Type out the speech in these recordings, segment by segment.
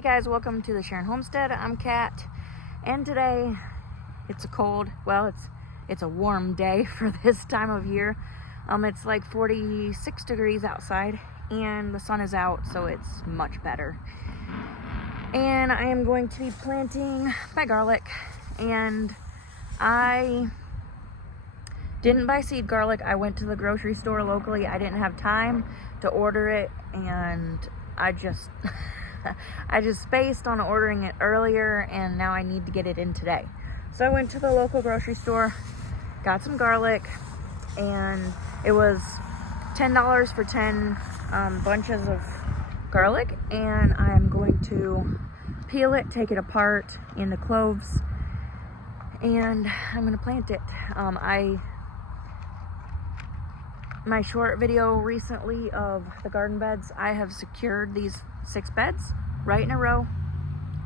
Hey guys, welcome to the Sharon Homestead. I'm Kat, and today it's a cold, well, it's a warm day for this time of year. It's like 46 degrees outside, and the sun is out, so it's much better. And I am going to be planting my garlic, and I didn't buy seed garlic. I went to the grocery store locally. I didn't have time to order it, and I just spaced on ordering it earlier, and now I need to get it in today. So I went to the local grocery store, got some garlic, and it was $10 for 10 bunches of garlic, and I'm going to peel it, take it apart into cloves, and I'm going to plant it. My short video recently of the garden beds, I have secured these 6 beds right in a row.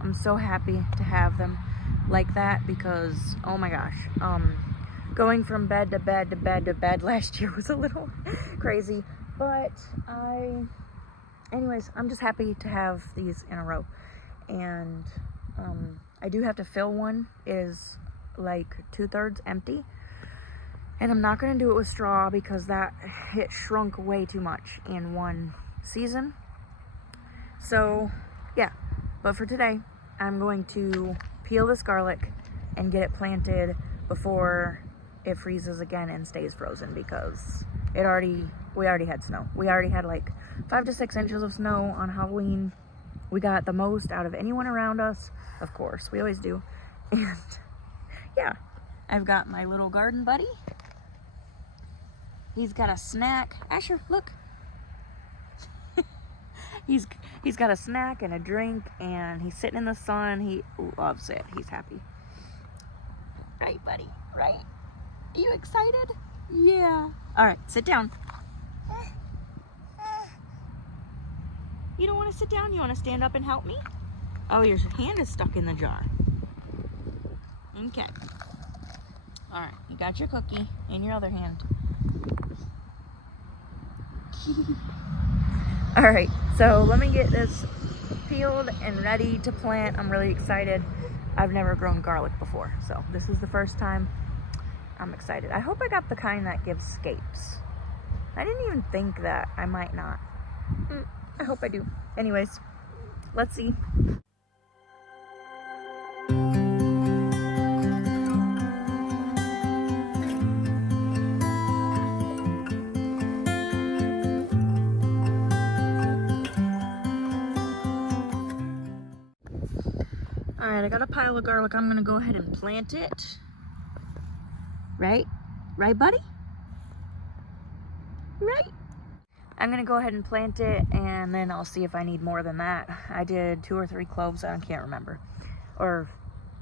I'm so happy to have them like that because, oh my gosh, going from bed to bed to bed to bed last year was a little crazy, but anyways, I'm just happy to have these in a row. And I do have to fill one. It is like 2/3 empty. And I'm not going to do it with straw because it shrunk way too much in one season. So, yeah. But for today, I'm going to peel this garlic and get it planted before it freezes again and stays frozen because we already had snow. We already had like 5 to 6 inches of snow on Halloween. We got the most out of anyone around us. Of course, we always do. And yeah, I've got my little garden buddy. He's got a snack. Asher, look. He's got a snack and a drink, and he's sitting in the sun. He loves it. He's happy. Right, buddy? Right? Are you excited? Yeah. All right, sit down. You don't want to sit down? You want to stand up and help me? Oh, your hand is stuck in the jar. Okay. All right, you got your cookie in your other hand. All right, so let me get this peeled and ready to plant. I'm really excited. I've never grown garlic before, so this is the first time. I'm excited. I hope I got the kind that gives scapes. I didn't even think that. I might not. I hope I do. Anyways, let's see. Alright, I got a pile of garlic. I'm gonna go ahead and plant it. Right? Right, buddy? Right? I'm gonna go ahead and plant it, and then I'll see if I need more than that. I did 2 or 3 cloves, I can't remember. Or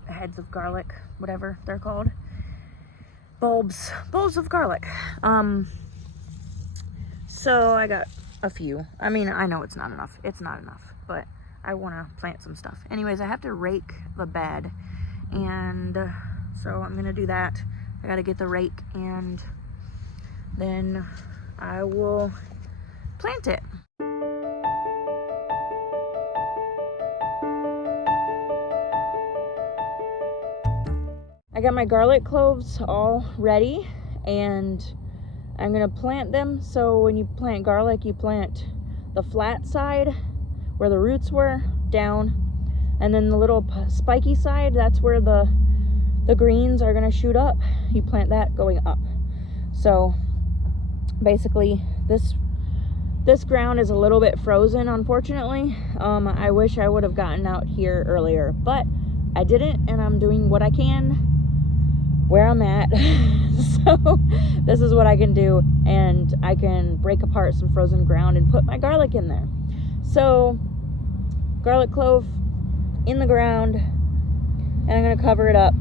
heads of garlic, whatever they're called. Bulbs of garlic. So I got a few. I mean, I know it's not enough. It's not enough, but I want to plant some stuff. Anyways, I have to rake the bed, and so I'm gonna do that. I gotta get the rake, and then I will plant it. I got my garlic cloves all ready, and I'm gonna plant them. So when you plant garlic, you plant the flat side where the roots were down, and then the little spiky side, that's where the greens are gonna shoot up. You plant that going up. So basically this ground is a little bit frozen, unfortunately. I wish I would have gotten out here earlier, but I didn't, and I'm doing what I can where I'm at. So this is what I can do, and I can break apart some frozen ground and put my garlic in there. So garlic clove in the ground, and I'm gonna cover it up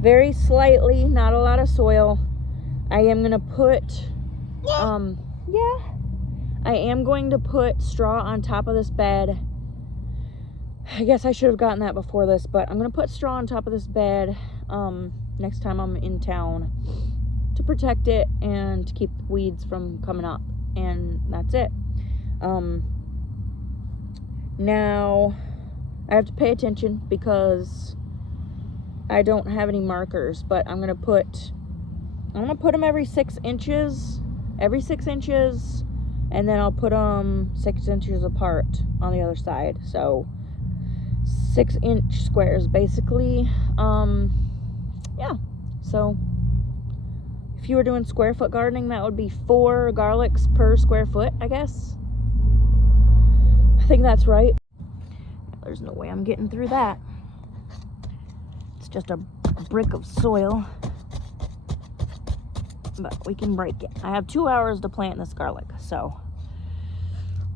very slightly, not a lot of soil. I am gonna put I am going to put straw on top of this bed. I guess I should have gotten that before this, but I'm gonna put straw on top of this bed next time I'm in town to protect it and to keep weeds from coming up, and that's it. Now, I have to pay attention because I don't have any markers, but I'm gonna put them every 6 inches, and then I'll put them 6 inches apart on the other side. So 6-inch squares, basically. Yeah, so if you were doing square foot gardening, that would be 4 garlics per square foot, I guess. I think that's right. There's no way I'm getting through that. It's just a brick of soil, but we can break it. I have 2 hours to plant this garlic, so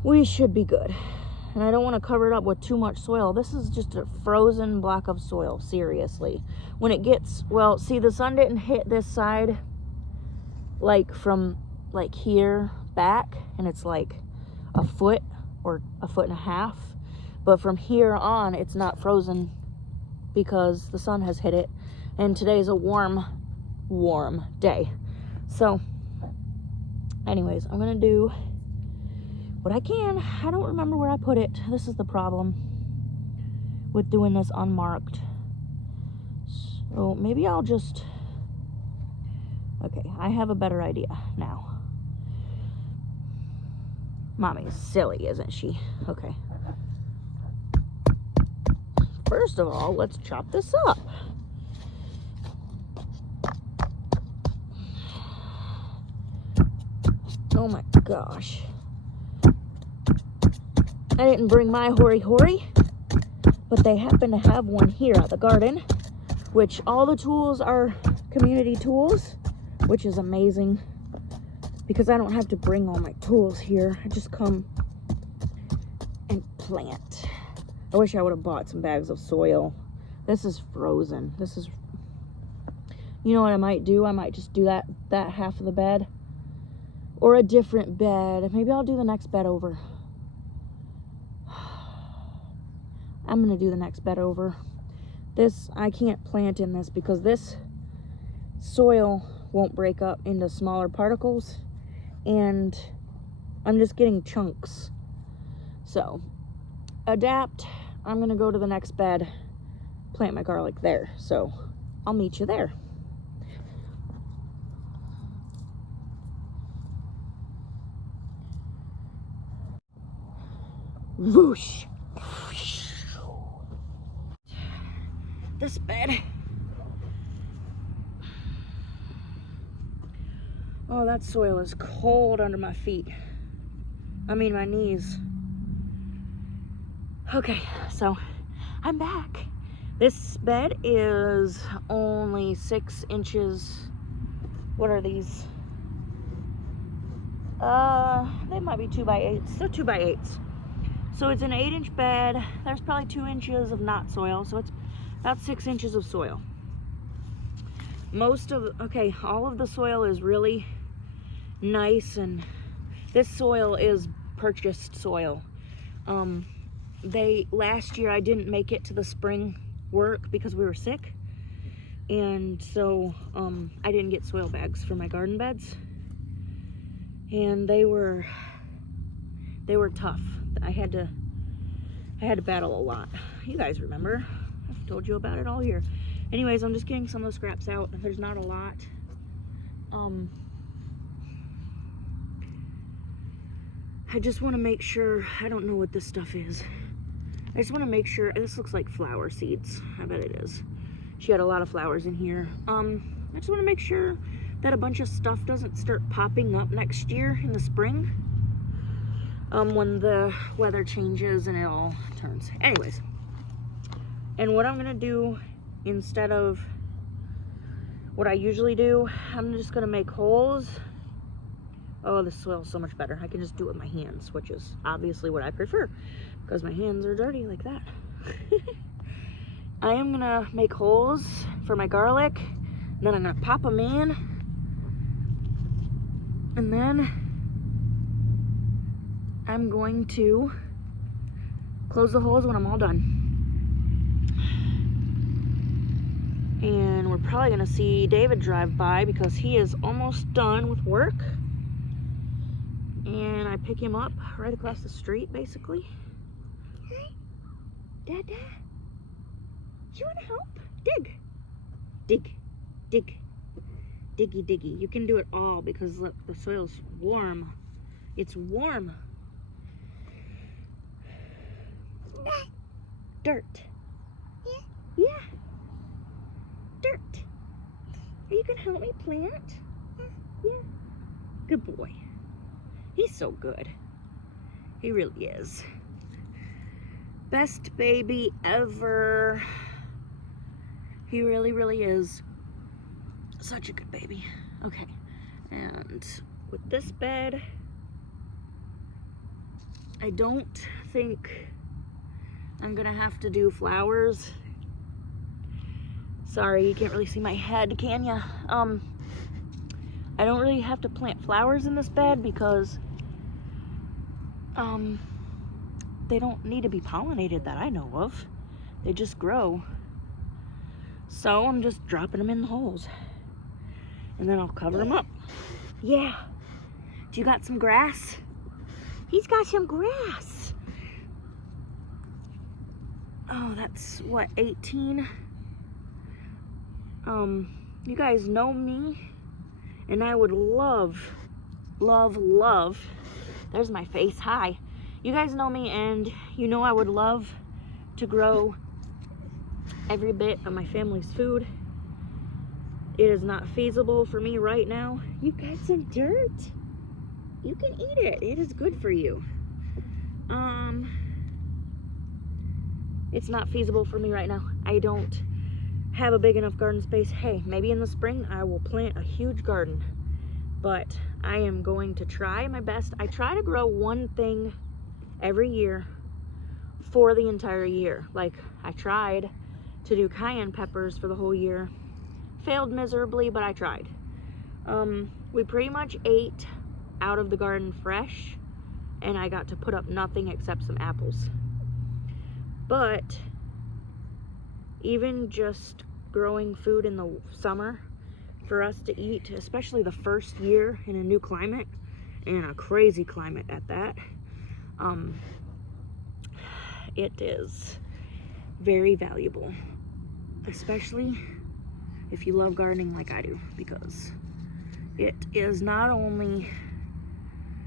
we should be good. And I don't want to cover it up with too much soil. This is just a frozen block of soil, seriously. When it gets, well, see, the sun didn't hit this side like from like here back, and it's like a foot or a foot and a half. But from here on, it's not frozen because the sun has hit it. And today's a warm day. So, anyways, I'm gonna do what I can. I don't remember where I put it. This is the problem with doing this unmarked. So maybe I'll just, okay, I have a better idea now. Mommy's silly, isn't she? Okay. First of all, let's chop this up. Oh my gosh. I didn't bring my hory, but they happen to have one here at the garden, which all the tools are community tools, which is amazing because I don't have to bring all my tools here. I just come and plant. I wish I would have bought some bags of soil. This is frozen. This is, you know what I might do? I might just do that half of the bed or a different bed. Maybe I'll do the next bed over. I'm gonna do the next bed over. This, I can't plant in this because this soil won't break up into smaller particles, and I'm just getting chunks. So, adapt. I'm gonna go to the next bed, plant my garlic there. So, I'll meet you there. Whoosh. This bed. Oh, that soil is cold under my feet. I mean, my knees. Okay, so I'm back. This bed is only 6 inches. What are these? They might be 2x8s. They're 2x8s. So it's an 8-inch bed. There's probably 2 inches of not soil, so it's about 6 inches of soil. All of the soil is really nice, and this soil is purchased soil. Last year I didn't make it to the spring work because we were sick, and so I didn't get soil bags for my garden beds, and they were tough. I had to battle a lot. You guys remember? I've told you about it all year. Anyways, I'm just getting some of the scraps out. There's not a lot. I just want to make sure, I don't know what this stuff is. I just want to make sure, this looks like flower seeds. I bet it is. She had a lot of flowers in here. I just want to make sure that a bunch of stuff doesn't start popping up next year in the spring. When the weather changes and it all turns. Anyways, and what I'm gonna do instead of what I usually do, I'm just gonna make holes. Oh, this soil's so much better. I can just do it with my hands, which is obviously what I prefer because my hands are dirty like that. I am gonna make holes for my garlic, and then I'm gonna pop them in, and then I'm going to close the holes when I'm all done. And we're probably gonna see David drive by because he is almost done with work. And I pick him up right across the street, basically. Dada, you want to help? Dig. Dig. Dig. Diggy, diggy. You can do it all because look, the soil's warm. It's warm. Dirt. Yeah. Yeah. Dirt. Are you gonna help me plant? Yeah. Good boy. He's so good. He really is. Best baby ever. He really, really is. Such a good baby. Okay. And with this bed, I don't think I'm gonna have to do flowers. Sorry, you can't really see my head, can ya? I don't really have to plant flowers in this bed because they don't need to be pollinated that I know of. They just grow. So I'm just dropping them in the holes. And then I'll cover them up. Yeah. Do you got some grass? He's got some grass. Oh, that's what, 18? You guys know me, and I would love, there's my face, hi. You guys know me, and you know I would love to grow every bit of my family's food. It is not feasible for me right now. You got some dirt. You can eat it. It is good for you. It's not feasible for me right now. I don't have a big enough garden space. Hey, maybe in the spring I will plant a huge garden, but I am going to try my best. I try to grow one thing every year for the entire year. Like, I tried to do cayenne peppers for the whole year. Failed miserably, but I tried. We pretty much ate out of the garden fresh, and I got to put up nothing except some apples. But even just growing food in the summer for us to eat, especially the first year in a new climate, and a crazy climate at that, it is very valuable, especially if you love gardening like I do, because it is not only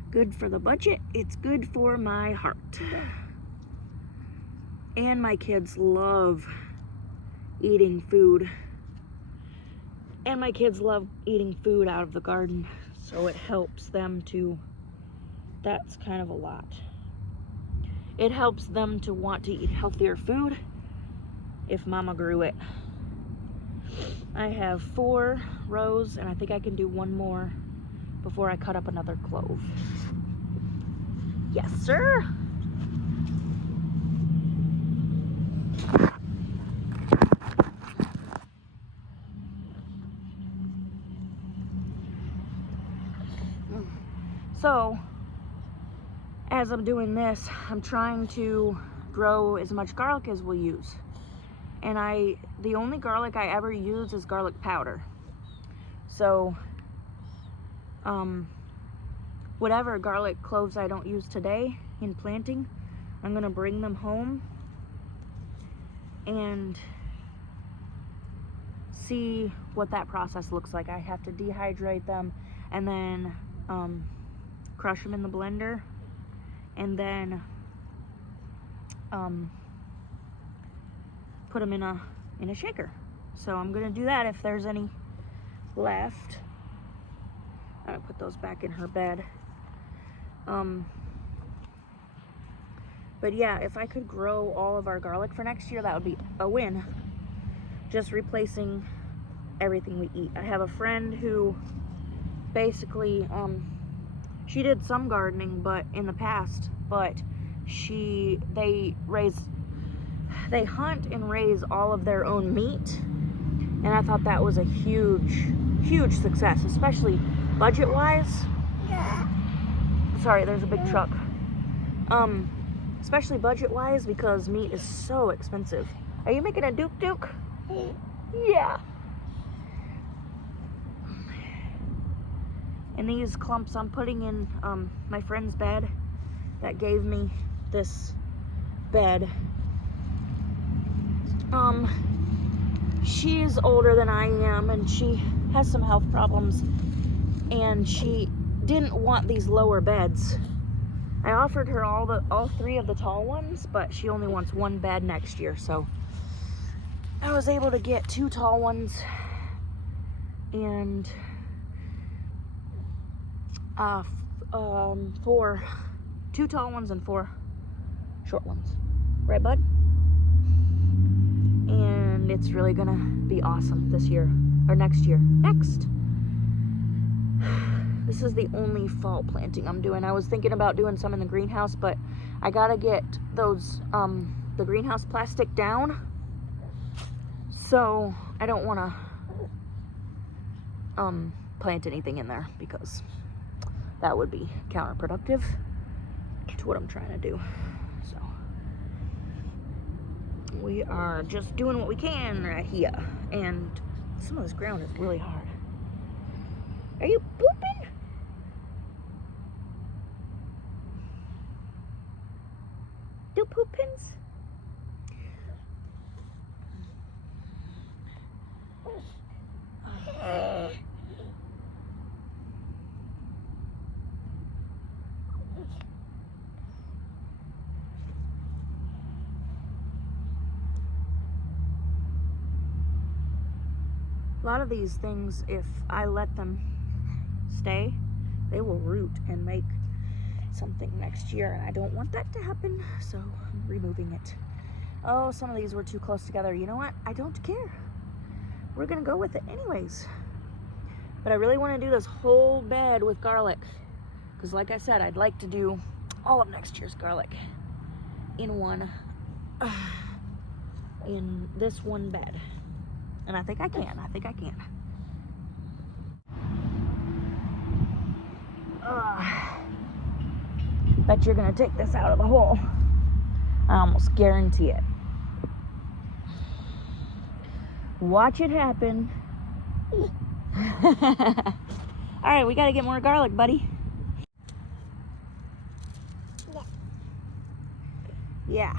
good for the budget, it's good for my heart. And my kids love eating food. And my kids love eating food out of the garden, so it helps them to, that's kind of a lot. It helps them to want to eat healthier food if mama grew it. I have 4 rows, and I think I can do 1 more before I cut up another clove. Yes, sir. So, as I'm doing this, I'm trying to grow as much garlic as we'll use. And the only garlic I ever use is garlic powder. So, whatever garlic cloves I don't use today in planting, I'm gonna bring them home and see what that process looks like. I have to dehydrate them and then crush them in the blender, and then put them in a shaker. So I'm gonna do that if there's any left. I'm gonna put those back in her bed. But yeah, if I could grow all of our garlic for next year, that would be a win. Just replacing everything we eat. I have a friend who basically, she did some gardening, but in the past, but they hunt and raise all of their own meat, and I thought that was a huge success, especially budget-wise. Sorry, there's a big truck. Especially budget-wise, because meat is so expensive. Are you making a duke? Yeah. And these clumps I'm putting in my friend's bed that gave me this bed. She is older than I am, and she has some health problems, and she didn't want these lower beds. I offered her all 3 of the tall ones, but she only wants 1 bed next year, so I was able to get 2 tall ones and 2 tall ones and 4 short ones. Right, bud? And it's really gonna be awesome this year, or next year. This is the only fall planting I'm doing. I was thinking about doing some in the greenhouse, but I gotta get those, the greenhouse plastic down. So I don't wanna, plant anything in there because that would be counterproductive to what I'm trying to do. So we are just doing what we can right here. And some of this ground is really hard. Are you pooping? Do poopins? A lot of these things, if I let them stay, they will root and make something next year, and I don't want that to happen, so I'm removing it. Oh, some of these were too close together. You know what? I don't care. We're gonna go with it anyways. But I really want to do this whole bed with garlic, because like I said, I'd like to do all of next year's garlic in this one bed. And I think I can. Bet you're gonna take this out of the hole. I almost guarantee it. Watch it happen. All right, we gotta get more garlic, buddy. Yeah.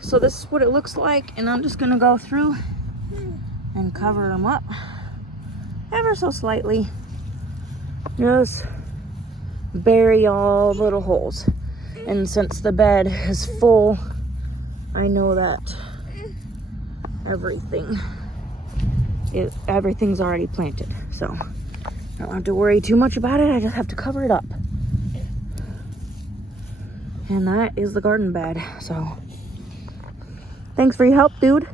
So this is what it looks like, and I'm just gonna go through and cover them up ever so slightly. Just bury all the little holes. And since the bed is full, I know that everything's already planted. So I don't have to worry too much about it. I just have to cover it up. And that is the garden bed. So thanks for your help, dude.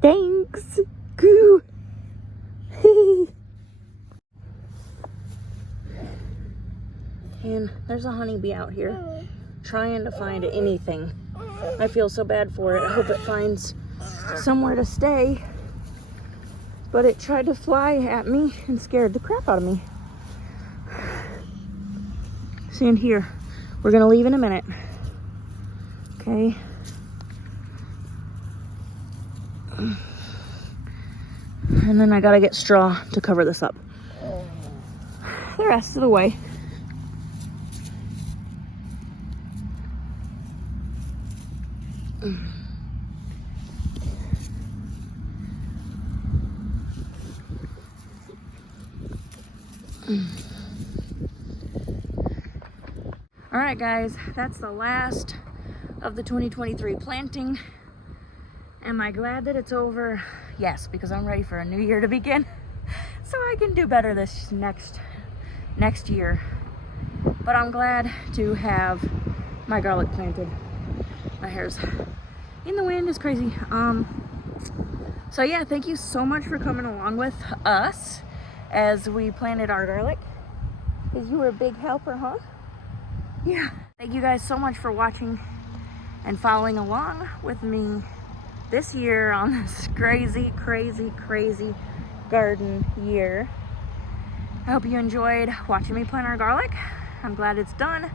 Thanks. Goo. And there's a honeybee out here trying to find anything. I feel so bad for it. I hope it finds somewhere to stay. But it tried to fly at me and scared the crap out of me. Stand here. We're gonna leave in a minute. Okay. And then I gotta get straw to cover this up the rest of the way. All right, guys, that's the last of the 2023 planting. Am I glad that it's over? Yes, because I'm ready for a new year to begin, so I can do better this next year. But I'm glad to have my garlic planted. My hair's in the wind, is crazy. So yeah, thank you so much for coming along with us as we planted our garlic. Because you were a big helper, huh? Yeah. Thank you guys so much for watching and following along with me this year on this crazy, crazy, crazy garden year. I hope you enjoyed watching me plant our garlic. I'm glad it's done.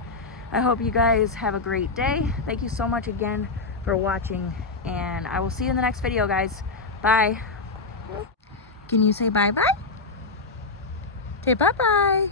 I hope you guys have a great day. Thank you so much again for watching, and I will see you in the next video, guys. Bye. Can you say bye-bye? Say bye-bye.